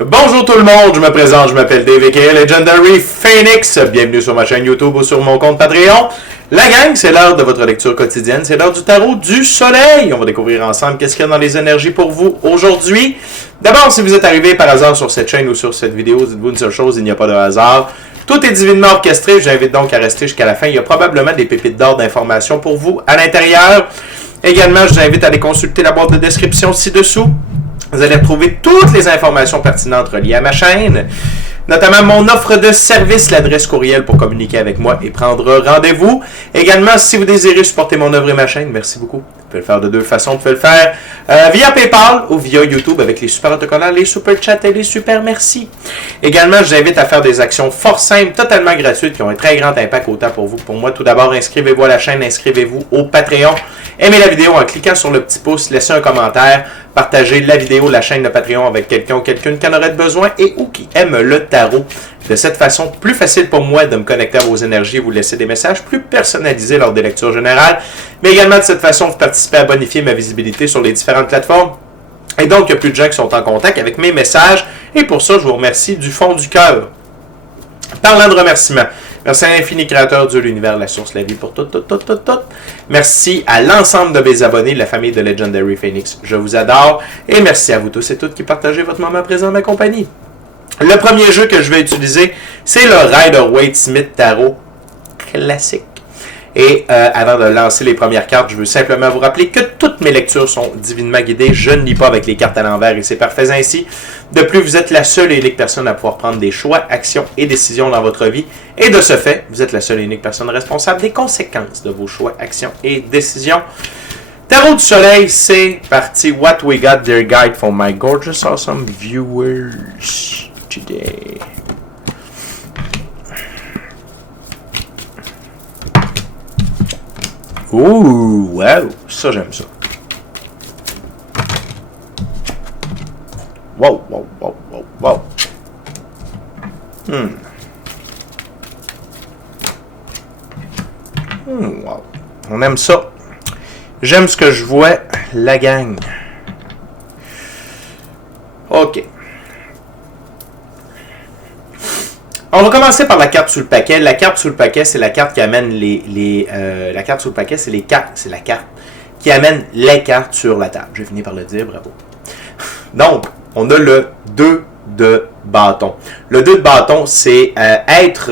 Bonjour tout le monde, je me présente, je m'appelle Dave aka Legendary Phoenix. Bienvenue sur ma chaîne YouTube ou sur mon compte Patreon. La gang, c'est l'heure de votre lecture quotidienne, c'est l'heure du tarot du soleil. On va découvrir ensemble qu'est-ce qu'il y a dans les énergies pour vous aujourd'hui. D'abord, si vous êtes arrivé par hasard sur cette chaîne ou sur cette vidéo, dites-vous une seule chose, il n'y a pas de hasard. Tout est divinement orchestré, je vous invite donc à rester jusqu'à la fin. Il y a probablement des pépites d'or d'informations pour vous à l'intérieur. Également, je vous invite à aller consulter la boîte de description ci-dessous. Vous allez retrouver toutes les informations pertinentes reliées à ma chaîne, notamment mon offre de service, l'adresse courriel pour communiquer avec moi et prendre rendez-vous. Également, si vous désirez supporter mon œuvre et ma chaîne, merci beaucoup. Vous pouvez le faire de deux façons. Vous pouvez le faire via PayPal ou via YouTube avec les super autocollants, les super chats et les super merci. Également, je vous invite à faire des actions fort simples, totalement gratuites, qui ont un très grand impact autant pour vous que pour moi. Tout d'abord, inscrivez-vous à la chaîne, inscrivez-vous au Patreon. Aimez la vidéo en cliquant sur le petit pouce, laissez un commentaire, partagez la vidéo, la chaîne de Patreon avec quelqu'un ou quelqu'une qui en aurait besoin et ou qui aime le tarot. De cette façon, plus facile pour moi de me connecter à vos énergies et vous laisser des messages plus personnalisés lors des lectures générales. Mais également, de cette façon, vous participez à bonifier ma visibilité sur les différentes plateformes. Et donc, il y a plus de gens qui sont en contact avec mes messages. Et pour ça, je vous remercie du fond du cœur. Parlant de remerciements, merci à l'infini créateur, Dieu, l'univers, la source, la vie, pour tout. Merci à l'ensemble de mes abonnés, la famille de Legendary Phoenix. Je vous adore. Et merci à vous tous et toutes qui partagez votre moment présent en ma compagnie. Le premier jeu que je vais utiliser, c'est le Rider-Waite-Smith Tarot classique. Et avant de lancer les premières cartes, je veux simplement vous rappeler que toutes mes lectures sont divinement guidées. Je ne lis pas avec les cartes à l'envers et c'est parfait ainsi. De plus, vous êtes la seule et unique personne à pouvoir prendre des choix, actions et décisions dans votre vie. Et de ce fait, vous êtes la seule et unique personne responsable des conséquences de vos choix, actions et décisions. Tarot du soleil, c'est parti. What we got, dear guide, for my gorgeous, awesome viewers today. Ouh, wow, ça j'aime ça. Wow. Wow. On aime ça. J'aime ce que je vois, la gang. OK. On va commencer par la carte sur le paquet. La carte sur le paquet, c'est la carte qui amène la carte sur le paquet, c'est la carte qui amène les cartes sur la table. Je vais finir par le dire, bravo. Donc, on a le 2 de bâton. Le 2 de bâton, c'est être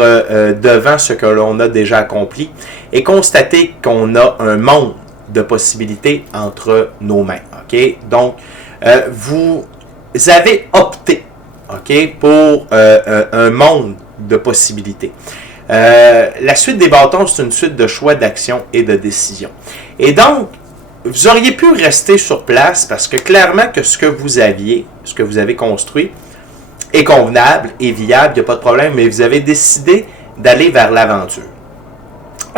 devant ce que l'on a déjà accompli et constater qu'on a un monde de possibilités entre nos mains. OK? Donc, vous avez opté, OK, pour un monde de possibilités. La suite des bâtons, c'est une suite de choix, d'actions et de décisions. Et donc, vous auriez pu rester sur place parce que clairement que ce que vous avez construit est convenable, est viable, il n'y a pas de problème, mais vous avez décidé d'aller vers l'aventure.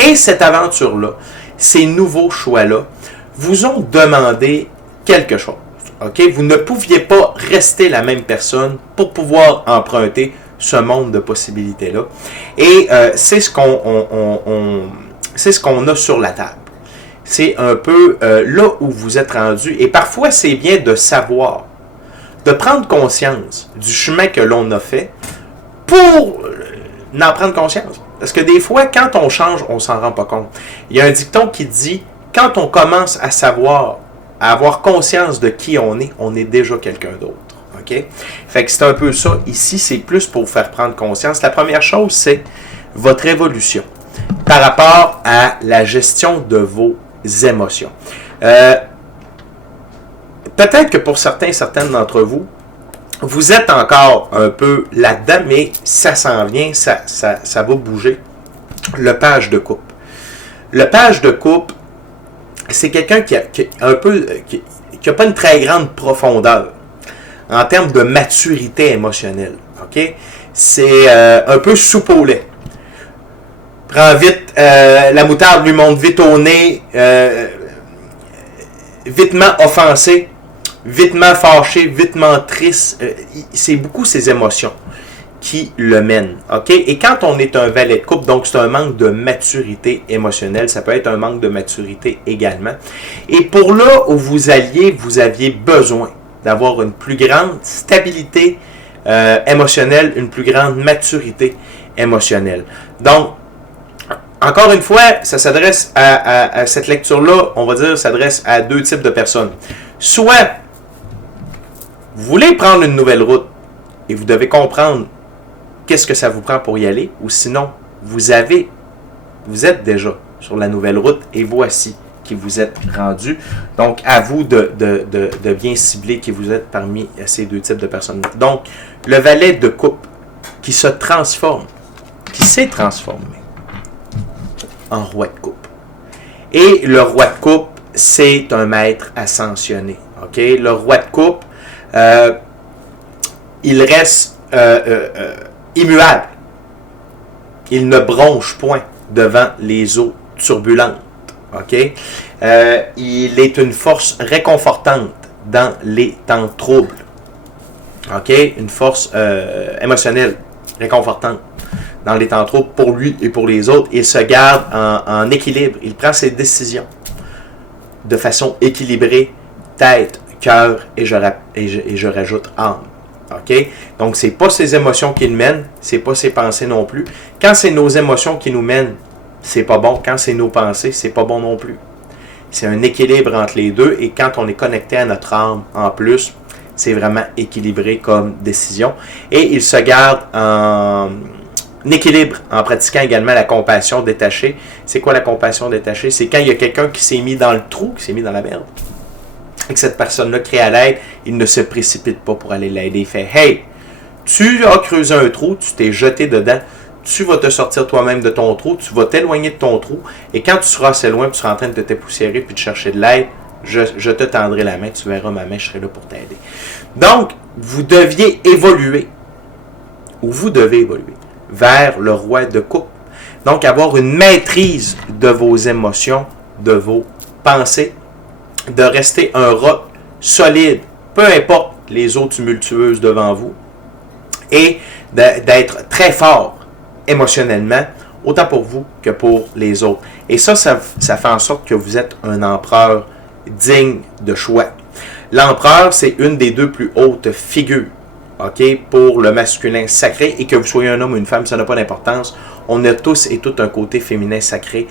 Et cette aventure-là, ces nouveaux choix-là, vous ont demandé quelque chose. OK? Vous ne pouviez pas rester la même personne pour pouvoir emprunter ce monde de possibilités-là. Et c'est ce qu'on a sur la table. C'est un peu là où vous êtes rendu. Et parfois, c'est bien de savoir, de prendre conscience du chemin que l'on a fait pour n'en prendre conscience. Parce que des fois, quand on change, on ne s'en rend pas compte. Il y a un dicton qui dit, quand on commence à savoir, à avoir conscience de qui on est déjà quelqu'un d'autre. OK? Fait que c'est un peu ça. Ici, c'est plus pour vous faire prendre conscience. La première chose, c'est votre évolution par rapport à la gestion de vos émotions. Peut-être que pour certaines d'entre vous, vous êtes encore un peu là-dedans, mais ça s'en vient, ça va bouger. Le page de coupe. Le page de coupe, c'est quelqu'un qui a pas une très grande profondeur en termes de maturité émotionnelle. OK? C'est un peu soupe au lait. Prend vite, la moutarde lui monte vite au nez, vitement offensé, vitement fâché, vitement triste. C'est beaucoup ses émotions qui le mènent. OK? Et quand on est un valet de coupe, donc c'est un manque de maturité émotionnelle, ça peut être un manque de maturité également. Et pour là où vous aviez besoin d'avoir une plus grande stabilité émotionnelle, une plus grande maturité émotionnelle. Donc, encore une fois, ça s'adresse à cette lecture-là, on va dire, s'adresse à deux types de personnes. Soit, vous voulez prendre une nouvelle route et vous devez comprendre qu'est-ce que ça vous prend pour y aller, ou sinon, vous êtes déjà sur la nouvelle route et voici qui vous êtes rendu. Donc, à vous de bien cibler qui vous êtes parmi ces deux types de personnes. Donc, le valet de coupe qui se transforme, qui s'est transformé en roi de coupe. Et le roi de coupe, c'est un maître ascensionné. OK? Le roi de coupe, il reste immuable. Il ne bronche point devant les eaux turbulentes. OK? Il est une force réconfortante dans les temps troubles. OK? Une force émotionnelle réconfortante dans les temps troubles pour lui et pour les autres. Il se garde en équilibre. Il prend ses décisions de façon équilibrée, tête, cœur et je rajoute âme. OK? Donc, c'est pas ses émotions qui nous mènent, c'est pas ses pensées non plus. Quand c'est nos émotions qui nous mènent, c'est pas bon. Quand c'est nos pensées, c'est pas bon non plus. C'est un équilibre entre les deux et quand on est connecté à notre âme en plus, c'est vraiment équilibré comme décision. Et il se garde en équilibre en pratiquant également la compassion détachée. C'est quoi la compassion détachée? C'est quand il y a quelqu'un qui s'est mis dans le trou, qui s'est mis dans la merde, et que cette personne-là crie à l'aide, il ne se précipite pas pour aller l'aider. Il fait « Hey, tu as creusé un trou, tu t'es jeté dedans, tu vas te sortir toi-même de ton trou, tu vas t'éloigner de ton trou, et quand tu seras assez loin, tu seras en train de te dépoussiérer puis de chercher de l'aide, je te tendrai la main, tu verras ma main, je serai là pour t'aider. » Donc, vous deviez évoluer, ou vous devez évoluer, vers le roi de coupe. Donc, avoir une maîtrise de vos émotions, de vos pensées, de rester un roc solide, peu importe les eaux tumultueuses devant vous, et d'être très fort émotionnellement, autant pour vous que pour les autres. Et ça fait en sorte que vous êtes un empereur digne de choix. L'empereur, c'est une des deux plus hautes figures, OK, pour le masculin sacré, et que vous soyez un homme ou une femme, ça n'a pas d'importance. On a tous et toutes un côté féminin sacré,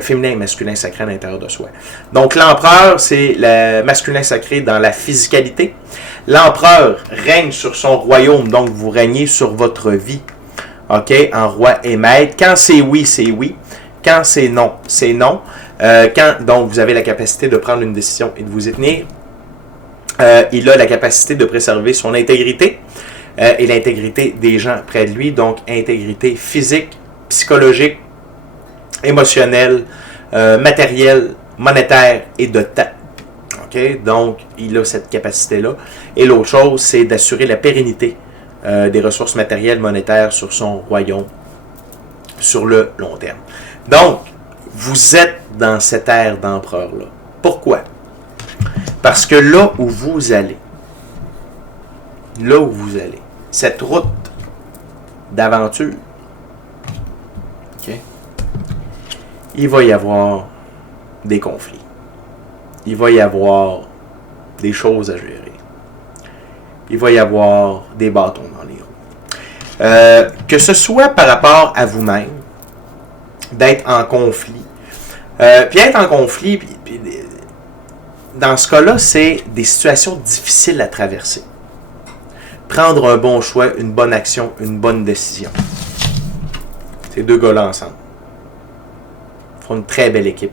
féminin et masculin sacré à l'intérieur de soi. Donc l'empereur, c'est le masculin sacré dans la physicalité. L'empereur règne sur son royaume, donc vous régnez sur votre vie, OK, en roi et maître. Quand c'est oui, c'est oui. Quand c'est non, c'est non. Donc vous avez la capacité de prendre une décision et de vous y tenir. Il a la capacité de préserver son intégrité et l'intégrité des gens près de lui, donc intégrité physique, psychologique, émotionnelle, matérielle, monétaire et de temps. Okay? Donc, il a cette capacité-là. Et l'autre chose, c'est d'assurer la pérennité des ressources matérielles, monétaires sur son royaume sur le long terme. Donc, vous êtes dans cette ère d'empereur-là. Pourquoi? Parce que là où vous allez, cette route d'aventure, okay, il va y avoir des conflits. Il va y avoir des choses à gérer. Il va y avoir des bâtons dans les roues. Que ce soit par rapport à vous-même, d'être en conflit. Puis être en conflit, puis dans ce cas-là, c'est des situations difficiles à traverser. Prendre un bon choix, une bonne action, une bonne décision. Ces deux gars-là ensemble font une très belle équipe.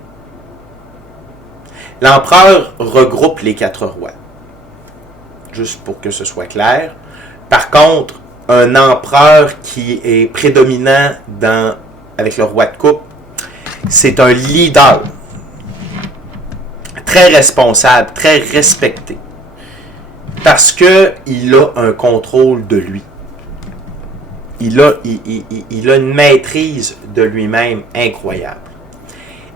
L'empereur regroupe les 4 rois. Juste pour que ce soit clair. Par contre, un empereur qui est prédominant avec le roi de coupe, c'est un leader. Très responsable, très respecté. Parce qu'il a un contrôle de lui. Il a une maîtrise de lui-même incroyable.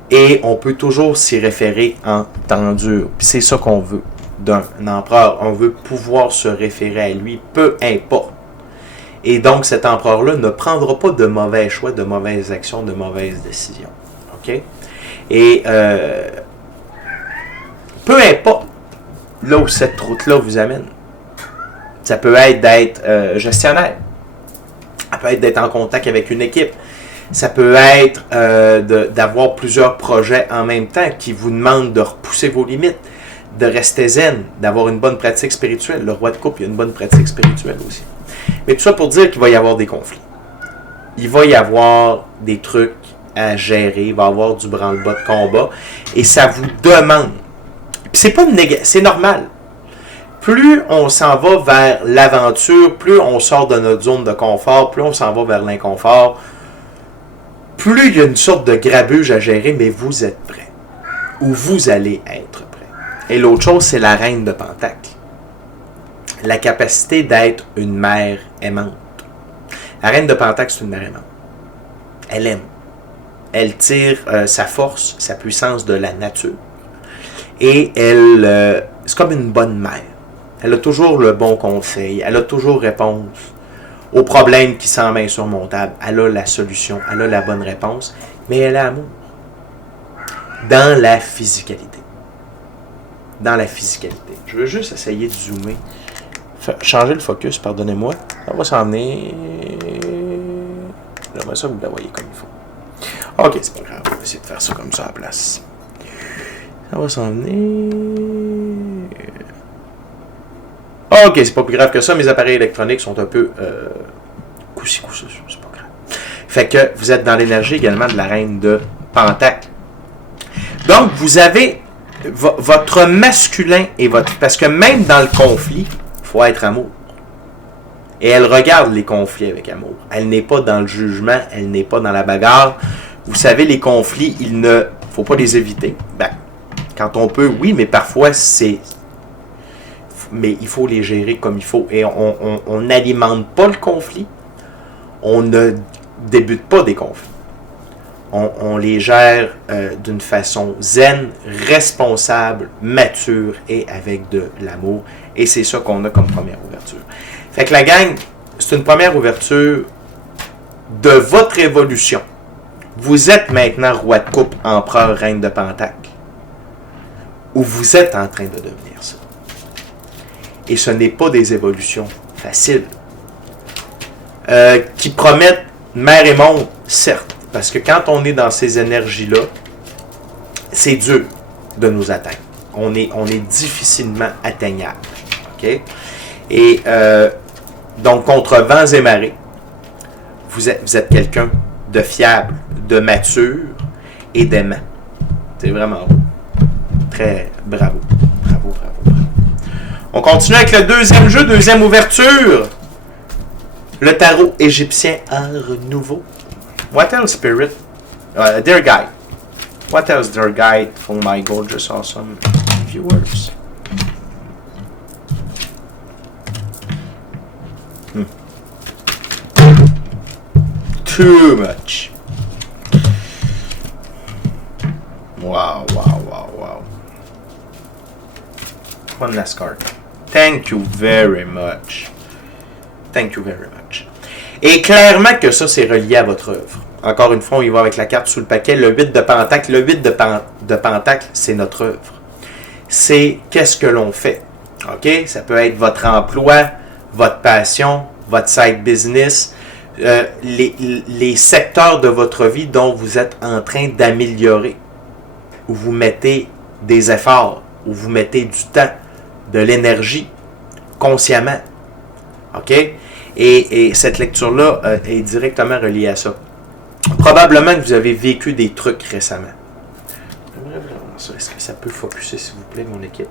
Et on peut toujours s'y référer en temps dur. Puis c'est ça qu'on veut d'un empereur. On veut pouvoir se référer à lui, peu importe. Et donc cet empereur-là ne prendra pas de mauvais choix, de mauvaises actions, de mauvaises décisions. OK? Et peu importe là où cette route-là vous amène. Ça peut être d'être gestionnaire. Ça peut être d'être en contact avec une équipe. Ça peut être d'avoir plusieurs projets en même temps qui vous demandent de repousser vos limites, de rester zen, d'avoir une bonne pratique spirituelle. Le roi de coupe, il a une bonne pratique spirituelle aussi. Mais tout ça pour dire qu'il va y avoir des conflits. Il va y avoir des trucs à gérer, il va y avoir du branle-bas de combat, et ça vous demande. Puis c'est pas c'est normal. Plus on s'en va vers l'aventure, plus on sort de notre zone de confort, plus on s'en va vers l'inconfort, plus il y a une sorte de grabuge à gérer, mais vous êtes prêt. Ou vous allez être prêt. Et l'autre chose, c'est la reine de Pentacle. La capacité d'être une mère aimante. La reine de Pentacle, c'est une mère aimante. Elle aime. Elle tire sa force, sa puissance de la nature. Et elle, c'est comme une bonne mère. Elle a toujours le bon conseil. Elle a toujours réponse aux problèmes qui semblent insurmontables. Elle a la solution. Elle a la bonne réponse. Mais elle a l'amour. Dans la physicalité. Dans la physicalité. Je veux juste essayer de zoomer. Changer le focus, pardonnez-moi. Ça va s'en venir. J'aimerais ça que vous la voyez comme il faut. Ok, c'est pas grave. On va essayer de faire ça comme ça à la place. Ça va s'en venir. Ok, c'est pas plus grave que ça. Mes appareils électroniques sont un peu coussi, c'est pas grave. Fait que vous êtes dans l'énergie également de la reine de Pentacle. Donc, vous avez votre masculin et votre... Parce que même dans le conflit, il faut être amour. Et elle regarde les conflits avec amour. Elle n'est pas dans le jugement, elle n'est pas dans la bagarre. Vous savez, les conflits, il ne faut pas les éviter. Ben, quand on peut, oui, mais parfois, c'est... Mais il faut les gérer comme il faut. Et on n'alimente pas le conflit. On ne débute pas des conflits. On les gère d'une façon zen, responsable, mature et avec de l'amour. Et c'est ça qu'on a comme première ouverture. Fait que la gang, c'est une première ouverture de votre évolution. Vous êtes maintenant roi de coupe, empereur, reine de Pentacle. Ou vous êtes en train de devenir ça. Et ce n'est pas des évolutions faciles. Qui promettent mer et monde, certes. Parce que quand on est dans ces énergies-là, c'est dur de nous atteindre. On est difficilement atteignable. Okay? Et donc, contre vents et marées, vous êtes quelqu'un de fiable, de mature et d'aimant. C'est vraiment beau. Très bravo. Bravo. On continue avec le deuxième jeu, deuxième ouverture. Le tarot égyptien Art Nouveau. What else, Spirit? Dear Guide. What else, Dear Guide, for my gorgeous, awesome viewers? Too much. Wow. One last card. Thank you very much. Et clairement que ça, c'est relié à votre œuvre. Encore une fois, on y va avec la carte sous le paquet. Le 8 de Pentacle. Le 8 de Pentacle, c'est notre œuvre. C'est qu'est-ce que l'on fait. OK? Ça peut être votre emploi, votre passion, votre side business, les secteurs de votre vie dont vous êtes en train d'améliorer, où vous mettez des efforts, où vous mettez du temps, de l'énergie, consciemment. OK? Et cette lecture-là est directement reliée à ça. Probablement que vous avez vécu des trucs récemment. J'aimerais vraiment ça. Est-ce que ça peut focuser, s'il vous plaît, mon équipe?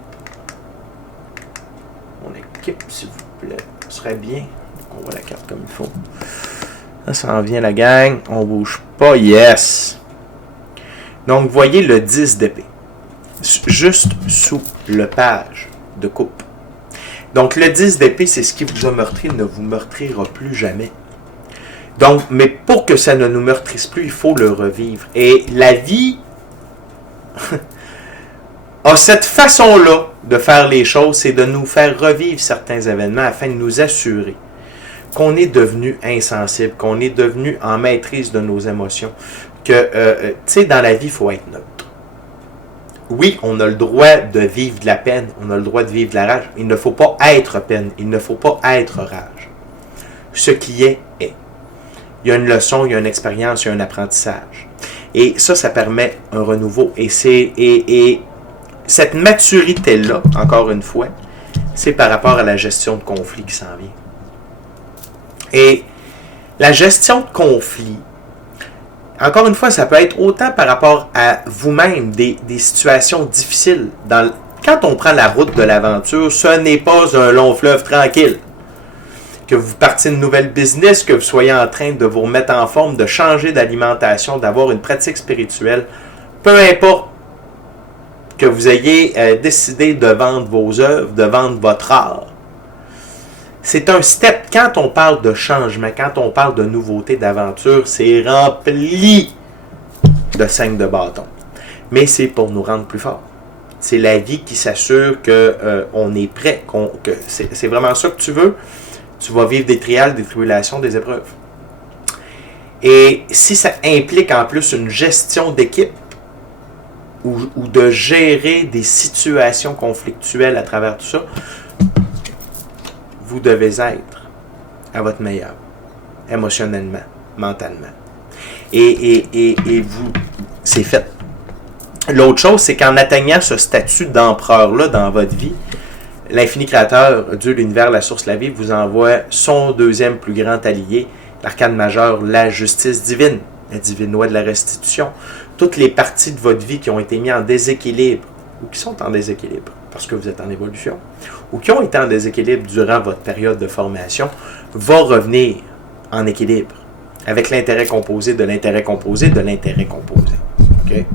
Mon équipe, s'il vous plaît. Ce serait bien qu'on voit la carte comme il faut. Ça en vient, la gang. On bouge pas. Yes! Donc, vous voyez le 10 d'épée. Juste sous le page de coupe. Donc, le 10 d'épée, c'est ce qui vous a meurtri, ne vous meurtrira plus jamais. Donc, mais pour que ça ne nous meurtrisse plus, il faut le revivre. Et la vie a cette façon-là de faire les choses, c'est de nous faire revivre certains événements afin de nous assurer qu'on est devenu insensible, qu'on est devenu en maîtrise de nos émotions. Que, tu sais, dans la vie, il faut être neutre. Oui, on a le droit de vivre de la peine, on a le droit de vivre de la rage. Il ne faut pas être peine, il ne faut pas être rage. Ce qui est, est. Il y a une leçon, il y a une expérience, il y a un apprentissage. Et ça permet un renouveau. Et cette maturité-là, encore une fois, c'est par rapport à la gestion de conflit qui s'en vient. Et la gestion de conflit, encore une fois, ça peut être autant par rapport à vous-même, des situations difficiles. Quand on prend la route de l'aventure, ce n'est pas un long fleuve tranquille. Que vous partiez une nouvelle business, que vous soyez en train de vous remettre en forme, de changer d'alimentation, d'avoir une pratique spirituelle, peu importe que vous ayez décidé de vendre vos œuvres, de vendre votre art. C'est un step. Quand on parle de changement, quand on parle de nouveauté, d'aventure, c'est rempli de 5 de bâton. Mais c'est pour nous rendre plus forts. C'est la vie qui s'assure qu'on est prêt, que c'est vraiment ça que tu veux. Tu vas vivre des trials, des tribulations, des épreuves. Et si ça implique en plus une gestion d'équipe ou de gérer des situations conflictuelles à travers tout ça, vous devez être à votre meilleur, émotionnellement, mentalement. Et vous, c'est fait. L'autre chose, c'est qu'en atteignant ce statut d'empereur-là dans votre vie, l'infini créateur, Dieu, l'univers, la source, la vie, vous envoie son deuxième plus grand allié, l'arcane majeur, la justice divine, la divine loi de la restitution. Toutes les parties de votre vie qui ont été mises en déséquilibre, ou qui sont en déséquilibre, parce que vous êtes en évolution, ou qui ont été en déséquilibre durant votre période de formation, vont revenir en équilibre, avec l'intérêt composé de l'intérêt composé de l'intérêt composé. Okay?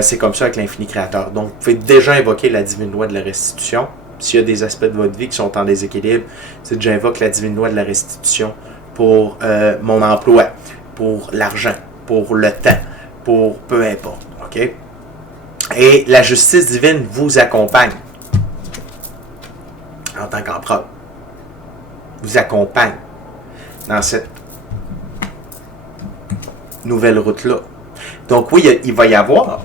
C'est comme ça avec l'infini créateur. Donc, vous pouvez déjà invoquer la divine loi de la restitution. S'il y a des aspects de votre vie qui sont en déséquilibre, c'est que j'invoque la divine loi de la restitution pour mon emploi, pour l'argent, pour le temps, pour peu importe. Okay? Et la justice divine vous accompagne en tant qu'empereur. Vous accompagne dans cette nouvelle route-là. Donc oui, il va y avoir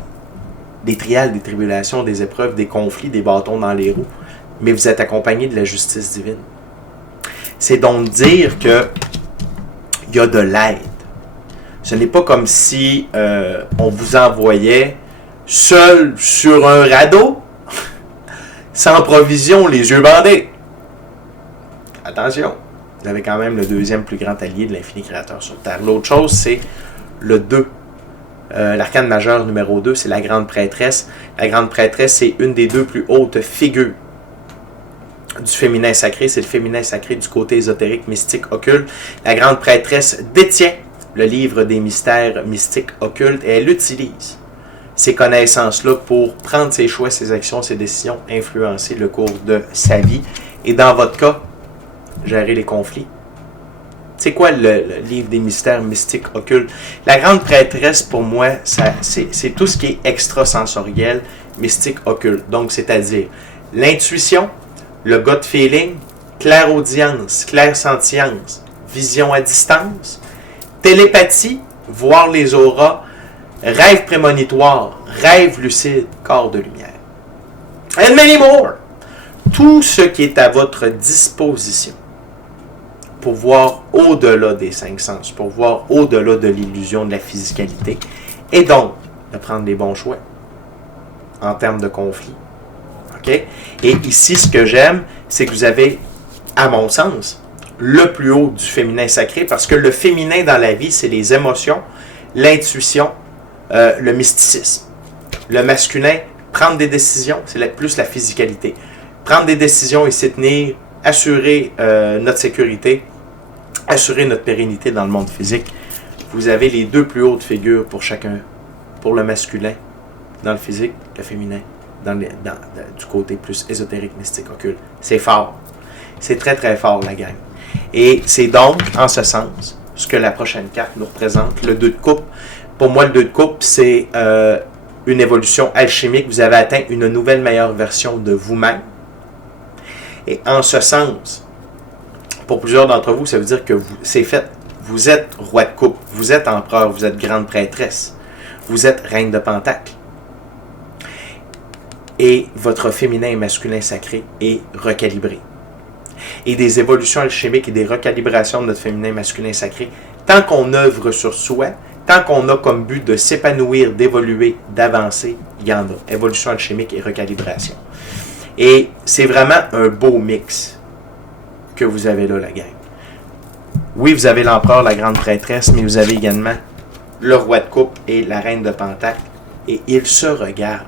des trials, des tribulations, des épreuves, des conflits, des bâtons dans les roues, mais vous êtes accompagné de la justice divine. C'est donc dire que il y a de l'aide. Ce n'est pas comme si on vous envoyait seul sur un radeau, sans provision, les yeux bandés. Attention, vous avez quand même le deuxième plus grand allié de l'infini créateur sur Terre. L'autre chose, c'est le 2. L'arcane majeur numéro 2, c'est la grande prêtresse. La grande prêtresse, c'est une des 2 plus hautes figures du féminin sacré. C'est le féminin sacré du côté ésotérique, mystique, occulte. La grande prêtresse détient le livre des mystères mystiques occultes et elle utilise ces connaissances-là pour prendre ses choix, ses actions, ses décisions, influencer le cours de sa vie. Et dans votre cas, gérer les conflits. C'est quoi le livre des mystères mystiques occultes? La grande prêtresse, pour moi, c'est tout ce qui est extrasensoriel, mystique, occulte. Donc, c'est-à-dire l'intuition, le gut feeling, clairaudience, clairsentience, vision à distance, télépathie, voir les auras, rêve prémonitoire, rêve lucide, corps de lumière. And many more! Tout ce qui est à votre disposition pour voir au-delà des 5 sens, pour voir au-delà de l'illusion de la physicalité, et donc de prendre les bons choix en termes de conflit. Okay? Et ici, ce que j'aime, c'est que vous avez, à mon sens, le plus haut du féminin sacré, parce que le féminin dans la vie, c'est les émotions, l'intuition, le mysticisme. Le masculin, prendre des décisions, c'est plus la physicalité. Prendre des décisions et s'y tenir, assurer notre sécurité, assurer notre pérennité dans le monde physique. Vous avez les 2 plus hautes figures pour chacun. Pour le masculin, dans le physique, le féminin, du côté plus ésotérique, mystique, occulte. C'est fort. C'est très, très fort, la gang. Et c'est donc, en ce sens, ce que la prochaine carte nous représente, le 2 de coupe. Pour moi, le 2 de coupe, c'est une évolution alchimique. Vous avez atteint une nouvelle, meilleure version de vous-même. Et en ce sens, pour plusieurs d'entre vous, ça veut dire que c'est fait. Vous êtes roi de coupe, vous êtes empereur, vous êtes grande prêtresse, vous êtes reine de pentacle. et votre féminin et masculin sacré est recalibré. Et des évolutions alchimiques et des recalibrations de notre féminin et masculin sacré, tant qu'on œuvre sur soi, tant qu'on a comme but de s'épanouir, d'évoluer, d'avancer, il y en a. Évolution alchimique et recalibration. Et c'est vraiment un beau mix que vous avez là, la gang. Oui, vous avez l'empereur, la grande prêtresse, mais vous avez également le roi de coupe et la reine de pentacle. Et ils se regardent.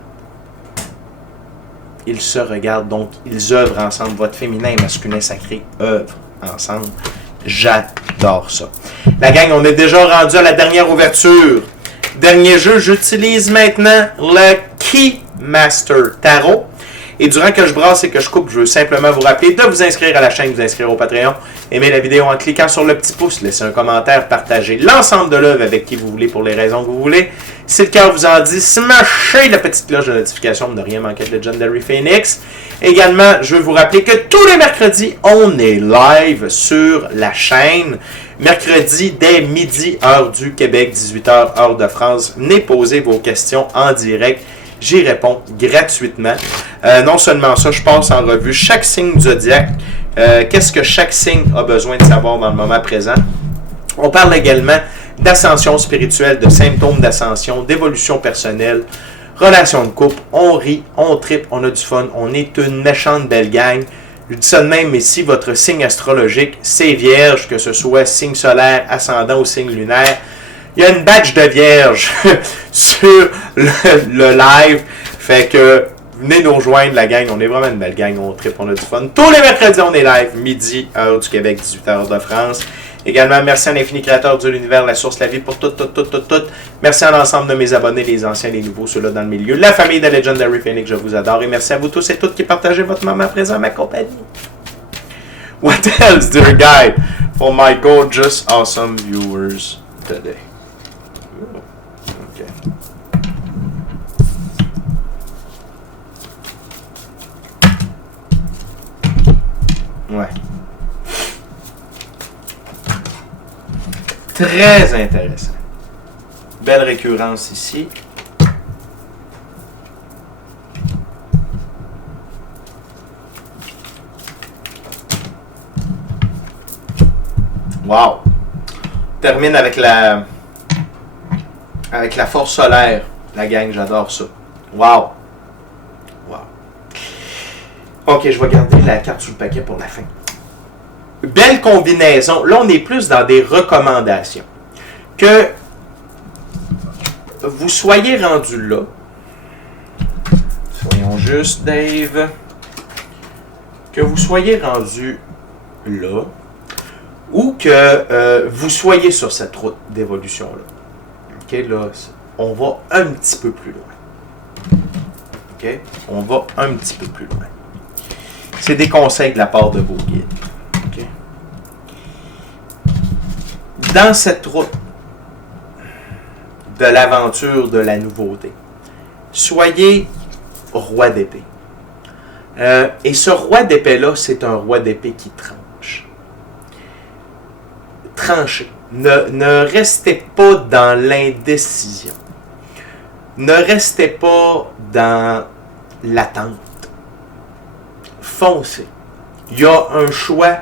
Ils se regardent, donc ils œuvrent ensemble. Votre féminin et masculin sacré œuvrent ensemble. J'adore ça. La gang, on est déjà rendu à la dernière ouverture. Dernier jeu, j'utilise maintenant le Keymaster Tarot. Et durant que je brasse et que je coupe, je veux simplement vous rappeler de vous inscrire à la chaîne, vous inscrire au Patreon, aimer la vidéo en cliquant sur le petit pouce, laisser un commentaire, partager l'ensemble de l'œuvre avec qui vous voulez pour les raisons que vous voulez. Si le cœur vous en dit, smashez la petite cloche de notification pour ne rien manquer de Legendary Phoenix. Également, je veux vous rappeler que tous les mercredis, on est live sur la chaîne. Mercredi, dès midi, heure du Québec, 18h, heure de France. Venez poser vos questions en direct. J'y réponds gratuitement. Non seulement ça, je passe en revue chaque signe du zodiaque. Qu'est-ce que chaque signe a besoin de savoir dans le moment présent. On parle également d'ascension spirituelle, de symptômes d'ascension, d'évolution personnelle, relations de couple. On rit, on tripe, on a du fun. On est une méchante belle gang. Je dis ça de même, mais si votre signe astrologique, c'est vierge, que ce soit signe solaire, ascendant ou signe lunaire, il y a une badge de vierge sur le live. Fait que venez nous rejoindre, la gang. On est vraiment une belle gang. On tripe, on a du fun. Tous les mercredis, on est live. Midi, heure du Québec, 18h de France. Également, merci à l'infini créateur de l'univers, la source, la vie pour tout. Merci à l'ensemble de mes abonnés, les anciens, les nouveaux, ceux-là dans le milieu. La famille de Legendary Phoenix, je vous adore. Et merci à vous tous et toutes qui partagez votre moment présent à ma compagnie. What else, dear guy, for my gorgeous, awesome viewers today? Okay. Ouais. Très intéressant. Belle récurrence ici. Wow. Termine avec la force solaire. La gang, j'adore ça. Wow. Wow. Ok, je vais garder la carte sous le paquet pour la fin. Belle combinaison. Là, on est plus dans des recommandations. Que vous soyez rendu là. Soyons juste, Dave. Que vous soyez rendu là. Ou que vous soyez sur cette route d'évolution-là. OK, là, on va un petit peu plus loin. OK? On va un petit peu plus loin. C'est des conseils de la part de vos guides. OK? Dans cette route de l'aventure, de la nouveauté, soyez roi d'épée. Et ce roi d'épée-là, c'est un roi d'épée qui tranche. Tranchez. Ne restez pas dans l'indécision. Ne restez pas dans l'attente. Foncez. Il y a un choix.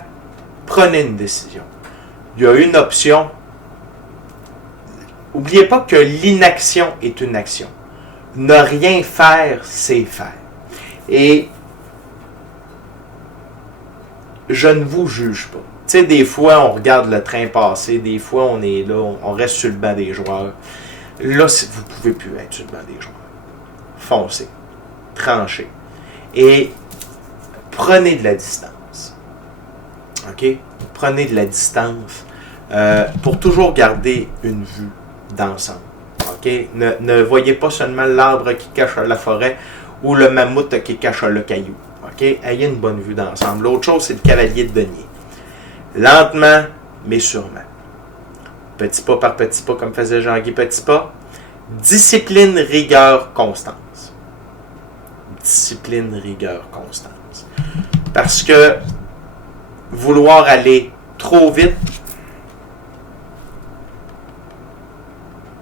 Prenez une décision. Il y a une option. N'oubliez pas que l'inaction est une action. Ne rien faire, c'est faire. Et je ne vous juge pas. Tu sais, des fois, on regarde le train passer, des fois, on est là, on reste sur le banc des joueurs. Là, vous ne pouvez plus être sur le banc des joueurs. Foncez. Tranchez. Et prenez de la distance. OK? Prenez de la distance pour toujours garder une vue d'ensemble. OK? Ne voyez pas seulement l'arbre qui cache la forêt ou le mammouth qui cache le caillou. OK? Ayez une bonne vue d'ensemble. L'autre chose, c'est le cavalier de denier. Lentement, mais sûrement. Petit pas par petit pas, comme faisait Jean-Guy Petitpas. Discipline, rigueur, constance. Discipline, rigueur, constance. Parce que vouloir aller trop vite,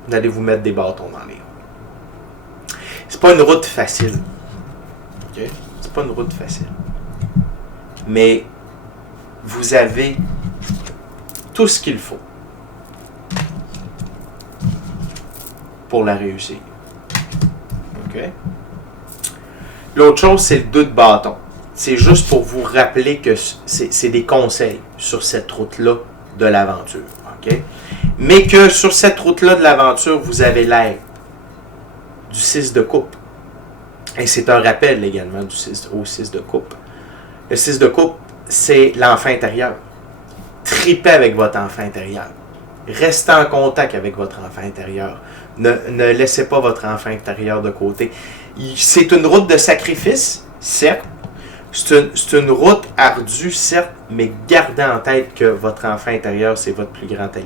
vous allez vous mettre des bâtons dans les roues. C'est pas une route facile. Okay? C'est pas une route facile. Mais vous avez tout ce qu'il faut pour la réussir. OK? L'autre chose, c'est le 2 de bâton. C'est juste pour vous rappeler que c'est des conseils sur cette route-là de l'aventure. OK? Mais que sur cette route-là de l'aventure, vous avez l'aide du 6 de coupe. Et c'est un rappel également du 6 de coupe. Le 6 de coupe, c'est l'enfant intérieur. Tripez avec votre enfant intérieur. Restez en contact avec votre enfant intérieur. Ne laissez pas votre enfant intérieur de côté. C'est une route de sacrifice, certes. C'est une route ardue, certes, mais gardez en tête que votre enfant intérieur, c'est votre plus grand allié.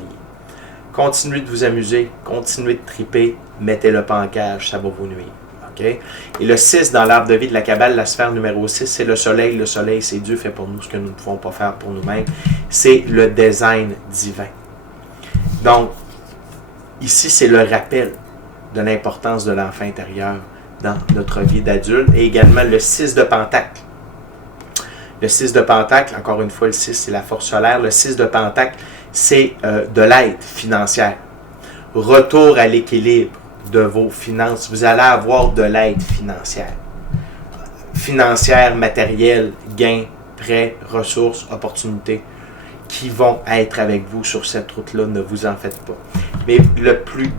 Continuez de vous amuser, continuez de triper, mettez-le pas en cage, ça va vous nuire. Okay? Et le 6 dans l'arbre de vie de la Kabbale, la sphère numéro 6, c'est le soleil. Le soleil, c'est Dieu fait pour nous ce que nous ne pouvons pas faire pour nous-mêmes. C'est le design divin. Donc, ici, c'est le rappel de l'importance de l'enfant intérieur dans notre vie d'adulte. Et également le 6 de Pentacle. Le 6 de Pentacle, encore une fois, le 6, c'est la force solaire. Le 6 de Pentacle, c'est de l'aide financière. Retour à l'équilibre de vos finances. Vous allez avoir de l'aide financière. Financière, matérielle, gains, prêts, ressources, opportunités qui vont être avec vous sur cette route-là. Ne vous en faites pas. Mais le plus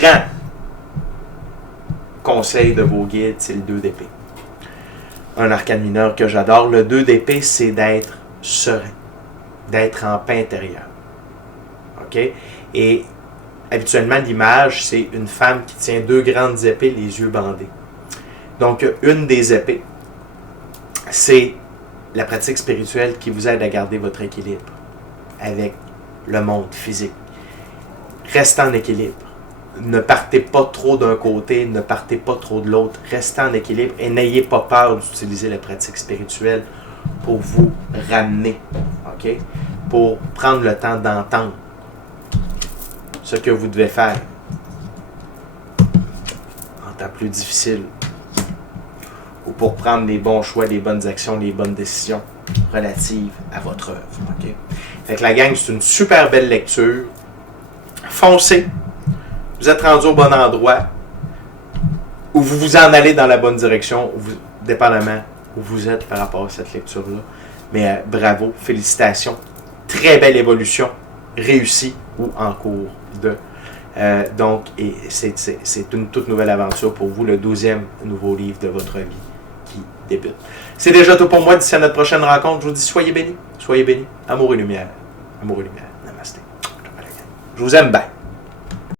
grand conseil de vos guides, c'est le 2 d'épée. Un arcane mineur que j'adore. Le 2 d'épée, c'est d'être serein, d'être en paix intérieure. OK? Et habituellement, l'image, c'est une femme qui tient 2 grandes épées, les yeux bandés. Donc, une des épées, c'est la pratique spirituelle qui vous aide à garder votre équilibre avec le monde physique. Restez en équilibre. Ne partez pas trop d'un côté, ne partez pas trop de l'autre. Restez en équilibre et n'ayez pas peur d'utiliser la pratique spirituelle pour vous ramener, OK? Pour prendre le temps d'entendre ce que vous devez faire en temps plus difficile ou pour prendre les bons choix, les bonnes actions, les bonnes décisions relatives à votre œuvre. Okay? Fait que la gang, c'est une super belle lecture. Foncez. Vous êtes rendu au bon endroit ou vous vous en allez dans la bonne direction, dépendamment où vous êtes par rapport à cette lecture-là. Mais bravo, félicitations. Très belle évolution, réussie ou en cours de. Donc, c'est une toute nouvelle aventure pour vous, le 12e nouveau livre de votre vie qui débute. C'est déjà tout pour moi. D'ici à notre prochaine rencontre, je vous dis soyez bénis, amour et lumière. Amour et lumière. Namasté. Je vous aime bien.